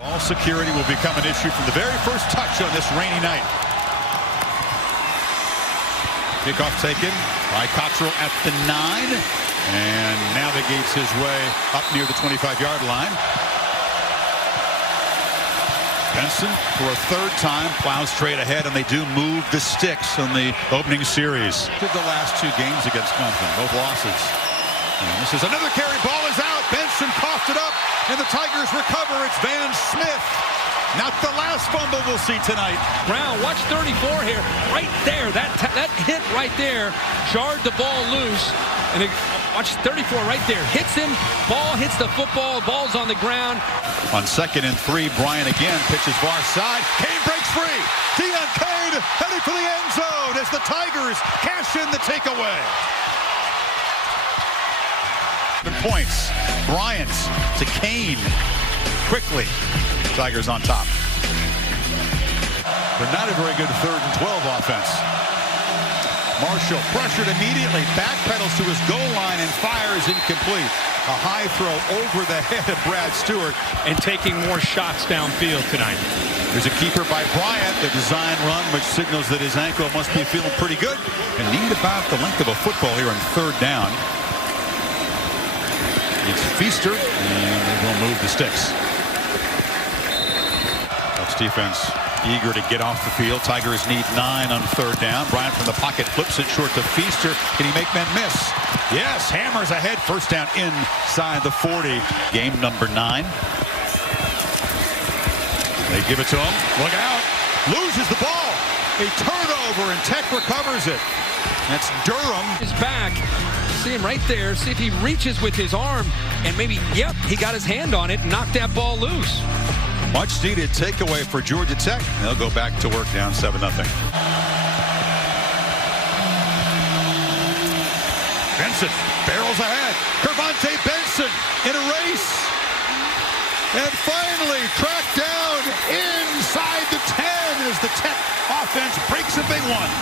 All security will become an issue from the very first touch on this rainy night. Kickoff taken by Cottrell at the 9 and navigates his way up near the 25-yard line. Benson for a third time plows straight ahead, and they do move the sticks in the opening series. Did the last two games against Clemson, both losses. And this is another carry. Ball is out. Benson coughed it up, and the Tigers recover. It's Van Smith. Not the last fumble we'll see tonight. Brown, watch 34 here. Right there. That hit right there jarred the ball loose. And watch 34 right there. Hits him. Ball hits the football. Ball's on the ground. On 2nd and 3, Bryant again pitches far side. Kane breaks free. Deon Kane headed for the end zone as the Tigers cash in the takeaway. Points. Bryant to Kane. Quickly. Tigers on top. But not a very good 3rd and 12 offense. Marshall pressured immediately. Backpedals to his goal line and fires incomplete. A high throw over the head of Brad Stewart. And taking more shots downfield tonight. There's a keeper by Bryant. The design run, which signals that his ankle must be feeling pretty good. And need about the length of a football here on 3rd down. It's Feaster, and they will move the sticks. Bucs defense eager to get off the field. Tigers need 9 on 3rd down. Bryant from the pocket flips it short to Feaster. Can he make men miss? Yes, hammers ahead. 1st down inside the 40. Game number 9. They give it to him. Look out. Loses the ball. A turnover, and Tech recovers it. That's Durham. His back. See him right there. See if he reaches with his arm. And maybe, yep, he got his hand on it and knocked that ball loose. Much needed takeaway for Georgia Tech. They'll go back to work down 7-0. Benson barrels ahead. Kervonte Benson in a race. And finally tracked down inside the 10 as the Tech offense breaks a big one.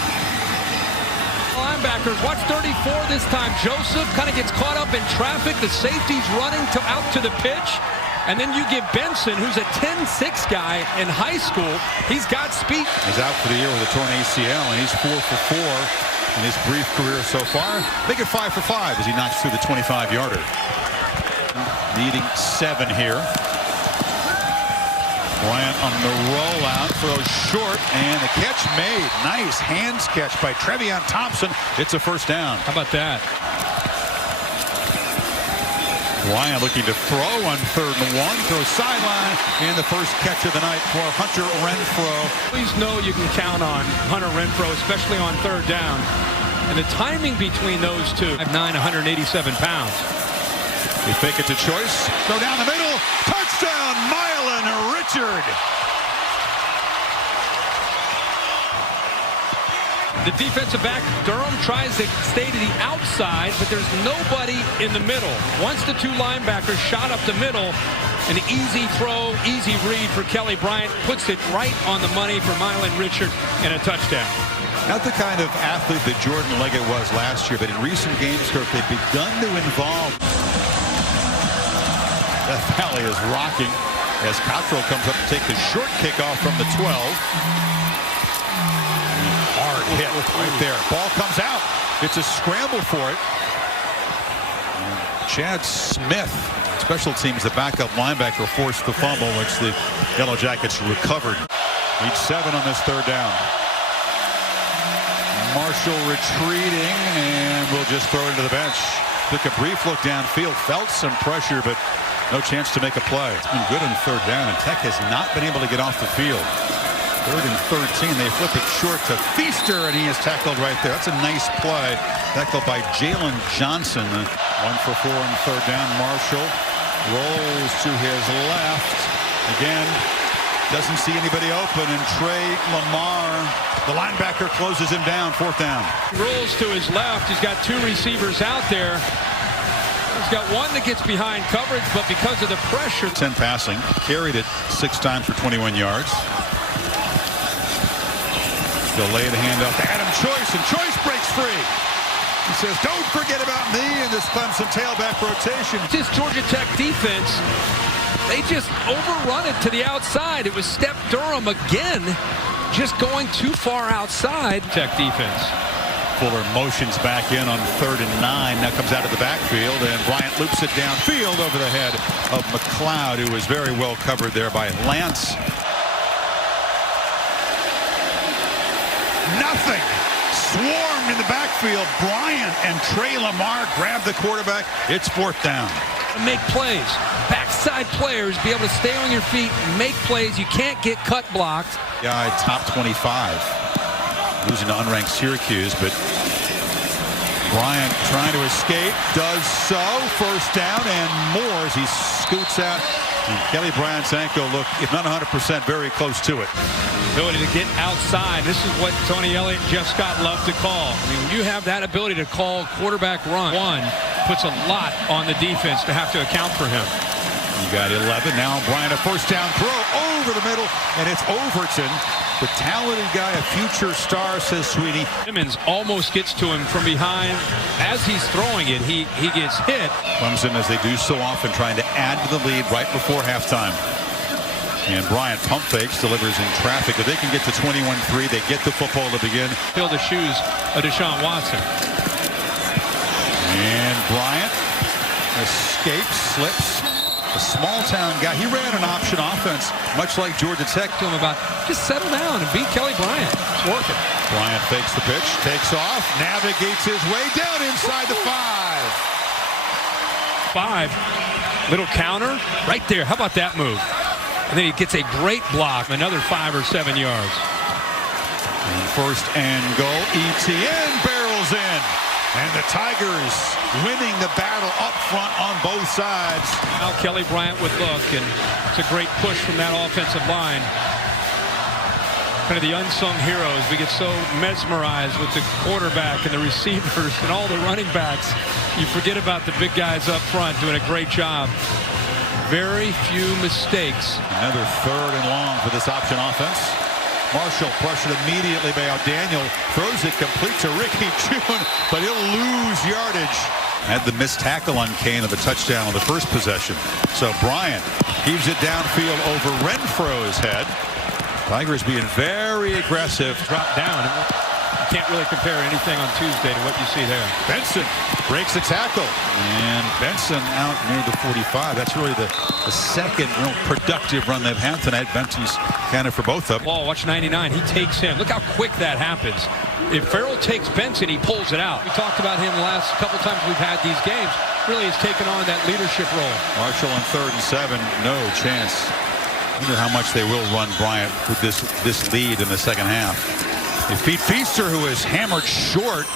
Linebackers, watch 34 this time. Joseph kind of gets caught up in traffic. The safety's running out to the pitch. And then you give Benson, who's a 10-6 guy in high school, he's got speed. He's out for the year with a torn ACL, and he's 4 for 4 in his brief career so far. Make it 5 for 5 as he knocks through the 25-yarder. Needing 7 here. Bryant on the rollout, throws short, and the catch made. Nice hands catch by Trevion Thompson. It's a 1st down. How about that? Bryant looking to throw on 3rd and 1. Throws sideline, and the first catch of the night for Hunter Renfro. Please know you can count on Hunter Renfro, especially on 3rd down. And the timing between those two. 5'9", 187 pounds. They fake it to Choice. Throw down the middle. Touchdown, Mylan Richard. The defensive back, Durham, tries to stay to the outside, but there's nobody in the middle. Once the 2 linebackers shot up the middle, an easy throw, easy read for Kelly Bryant, puts it right on the money for Mylan Richard, and a touchdown. Not the kind of athlete that Jordan Leggett was last year, but in recent games, Kirk, they've begun to involve. Death Valley is rocking as Cottrell comes up to take the short kickoff from the 12. Hard hit right there. Ball comes out. It's a scramble for it. And Chad Smith, special teams, the backup linebacker, forced the fumble, which the Yellow Jackets recovered. Need 7 on this 3rd down. Marshall retreating, and we'll just throw it into the bench. Took a brief look downfield, felt some pressure, but no chance to make a play. It's been good on 3rd down, and Tech has not been able to get off the field. 3rd and 13, they flip it short to Feaster, and he is tackled right there. That's a nice play. Tackled by Jalen Johnson. 1 for 4 on 3rd down. Marshall rolls to his left. Again, doesn't see anybody open, and Trey Lamar, the linebacker, closes him down. 4th down. Rolls to his left. He's got 2 receivers out there. He's got one that gets behind coverage, but because of the pressure. 10 passing. Carried it 6 times for 21 yards. They'll lay the hand up to Adam Choice, and Choice breaks free. He says, don't forget about me in this Clemson tailback rotation. This Georgia Tech defense They just overrun it to the outside. It was Steph Durham again, just going too far outside. Tech defense. Fuller motions back in on 3rd and 9. Now comes out of the backfield, and Bryant loops it downfield over the head of McLeod, who was very well covered there by Lance. Nothing. Swarmed in the backfield. Bryant and Trey Lamar grab the quarterback. It's 4th down. Make plays. Backside players be able to stay on your feet and make plays. You can't get cut blocked. Guy top 25. Losing to unranked Syracuse, but Bryant trying to escape, does so. 1st down and more as he scoots out. And Kelly Bryant's ankle looked, if not 100%, very close to it. Ability to get outside. This is what Tony Elliott and Jeff Scott love to call. I mean, when you have that ability to call quarterback run, puts a lot on the defense to have to account for him. You got 11. Now Bryant, a 1st down throw over the middle, and it's Overton. The talented guy, a future star, says Sweeney. Simmons almost gets to him from behind. As he's throwing it, he gets hit. Clemson, as they do so often, trying to add to the lead right before halftime. And Bryant pump fakes, delivers in traffic. If they can get to 21-3, they get the football to begin. Fill the shoes of Deshaun Watson. And Bryant escapes, slips. A small-town guy. He ran an option offense, much like Georgia Tech. To him about, just settle down and beat Kelly Bryant. It's working. Bryant fakes the pitch, takes off, navigates his way down inside the 5. Little counter right there. How about that move? And then he gets a great block, another 5 or 7 yards. And 1st and goal. ETN barrels in. And the Tigers winning the battle up front on both sides. Now Kelly Bryant would look, and it's a great push from that offensive line. Kind of the unsung heroes. We get so mesmerized with the quarterback and the receivers and all the running backs. You forget about the big guys up front doing a great job. Very few mistakes. Another 3rd and long for this option offense. Marshall pressured immediately by Daniel. Throws it complete to Ricky June, but he'll lose yardage. Had the missed tackle on Kane of a touchdown on the first possession. So Bryant heaves it downfield over Renfro's head. Tigers being very aggressive. Drop down. You can't really compare anything on Tuesday to what you see there. Benson breaks the tackle. And Benson out near the 45. That's really the second real productive run they've had tonight. Benson's counted for both of them. Ball, watch 99. He takes him. Look how quick that happens. If Farrell takes Benson, he pulls it out. We talked about him the last couple times we've had these games. Really has taken on that leadership role. Marshall on 3rd and 7. No chance. I wonder how much they will run Bryant with this lead in the second half. They beat Feaster, who is hammered short.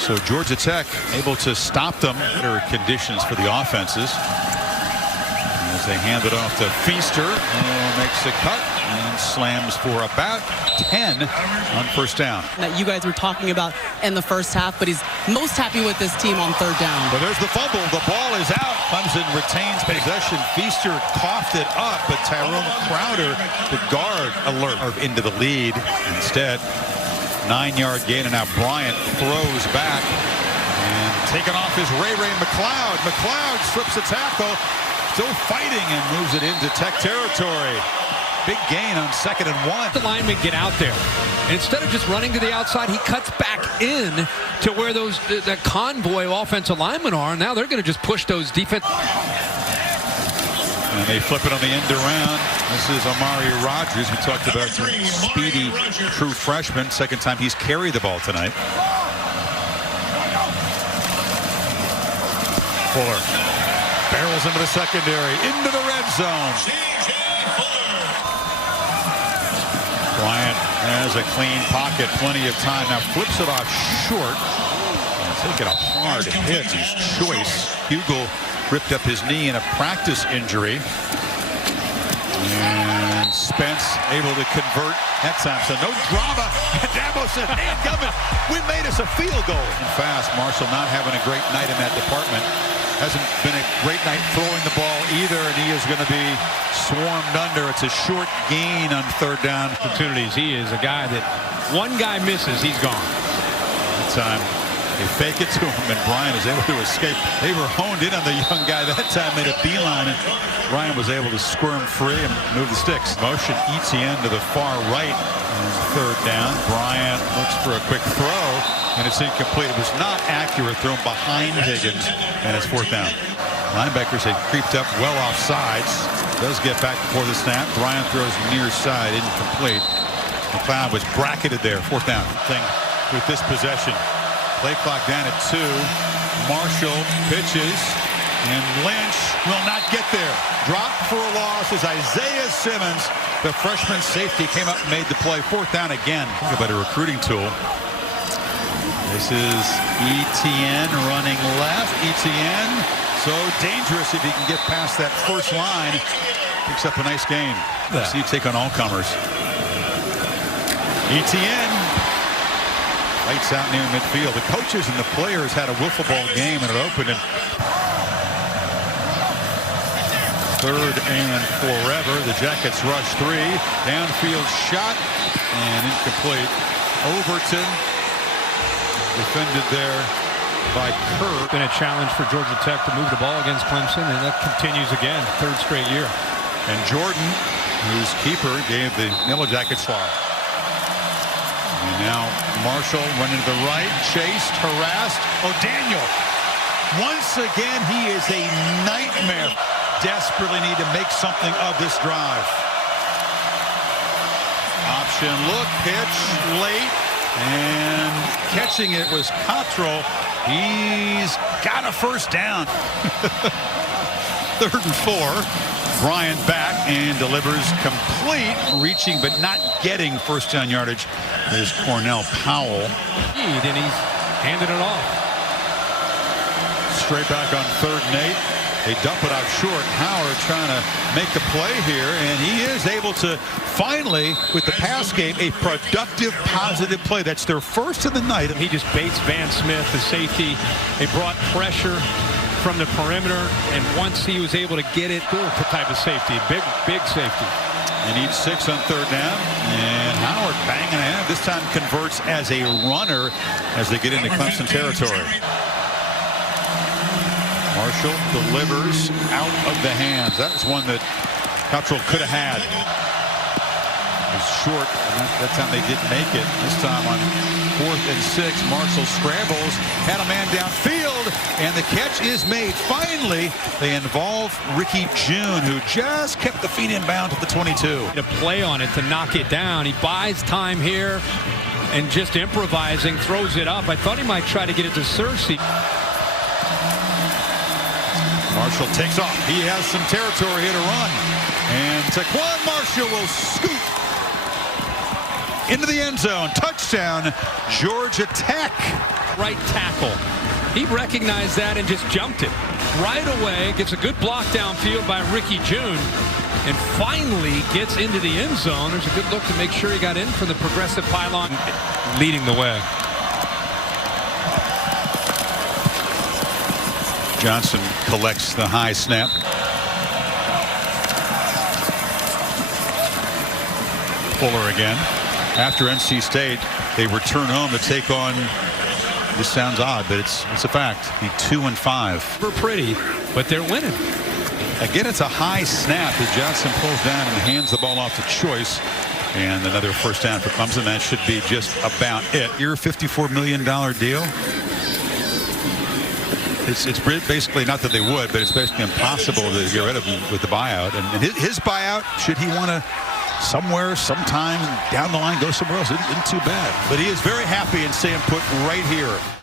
So Georgia Tech able to stop them. Better conditions for the offenses. As they hand it off to Feaster, who makes a cut and slams for about 10 on 1st down. That you guys were talking about in the first half, but he's most happy with this team on 3rd down. But there's the fumble. The ball is out. Clemson retains possession. Feaster coughed it up, but Tyrone Crowder, the guard, alert into the lead. Instead, 9-yard gain, and now Bryant throws back. And taken off is Ray McLeod. McLeod slips a tackle. Still fighting and moves it into Tech territory. Big gain on 2nd and 1. The linemen get out there. And instead of just running to the outside, he cuts back in to where that convoy of offensive linemen are. And now they're going to just push those defense. And they flip it on the end around. This is Amari Rogers. We talked about the speedy true freshman. Second time he's carried the ball tonight. Fuller barrels into the secondary, into the red zone. Bryant has a clean pocket, plenty of time. Now flips it off short. Taking a hard hit. His choice. Hugel ripped up his knee in a practice injury. And Spence able to convert that time. So no drama. Dabo said, hey, coming. We made us a field goal. And fast. Marshall not having a great night in that department. Hasn't been a great night throwing the ball either, and he is going to be swarmed under. It's a short gain on 3rd down. Opportunities. He is a guy that one guy misses, he's gone. That time They fake it to him, and Bryant is able to escape. They were honed in on the young guy that time, made a beeline, and Bryant was able to squirm free and move the sticks. Motion Etienne to the far right. Third down. Bryant looks for a quick throw, and it's incomplete. It was not accurate, thrown behind Higgins, and it's fourth down. Linebackers had creeped up well off sides. Does get back before the snap. Bryant throws near side, incomplete. McLeod was bracketed there. Fourth down. Thing with this possession. Play clock down at 2. Marshall pitches, and Lynch will not get there. Dropped for a loss as Isaiah Simmons, the freshman safety, came up and made the play. Fourth down again. Think about a recruiting tool. This is Etienne running left. Etienne, so dangerous if he can get past that first line. Picks up a nice gain. See you take on all comers. Etienne lights out near midfield. The coaches and the players had a wiffle ball game, and it opened in third and forever. The Jackets rush 3. Downfield shot and incomplete. Overton defended there by Kerr. Been a challenge for Georgia Tech to move the ball against Clemson, and that continues again, third straight year. And Jordan, whose keeper, gave the Yellow Jackets far. And now Marshall running to the right, chased, harassed. O'Daniel, once again, he is a nightmare. Desperately need to make something of this drive. Option look, pitch late, and catching it was Cottrell. He's got a first down. Third and 4. Bryant back and delivers complete, reaching but not getting first down yardage is Cornell Powell. And he's handed it off. Straight back on 3rd and 8. They dump it out short. Howard trying to make the play here, and he is able to finally, with the pass game, a productive, positive play. That's their first of the night. He just baits Van Smith, the safety. They brought pressure from the perimeter, and once he was able to get it, good type of safety, big safety. They need 6 on 3rd down, and Howard banging ahead. This time converts as a runner as they get into Clemson territory. Marshall delivers out of the hands. That was one that Cottrell could have had. It was short, and that time they didn't make it. This time on 4th and 6, Marshall scrambles, had a man downfield, and the catch is made. Finally, they involve Ricky June, who just kept the feet inbound to the 22. To play on it, to knock it down. He buys time here and just improvising, throws it up. I thought he might try to get it to Cersei. Marshall takes off. He has some territory here to run. And Taquan Marshall will scoot into the end zone. Touchdown, Georgia Tech. Right tackle. He recognized that and just jumped it. Right away, gets a good block downfield by Ricky June, and finally gets into the end zone. There's a good look to make sure he got in for the progressive pylon, leading the way. Johnson collects the high snap. Fuller again. After NC State, they return home to take on, this sounds odd, but it's a fact, the 2-5. We're pretty, but they're winning. Again, it's a high snap as Johnson pulls down and hands the ball off to Choice. And another first down for Clemson. That should be just about it. Your $54 million deal. It's basically, not that they would, but it's basically impossible to get rid of him with the buyout. And his buyout, should he want to somewhere, sometime down the line, go somewhere else, isn't too bad. But he is very happy and staying put right here.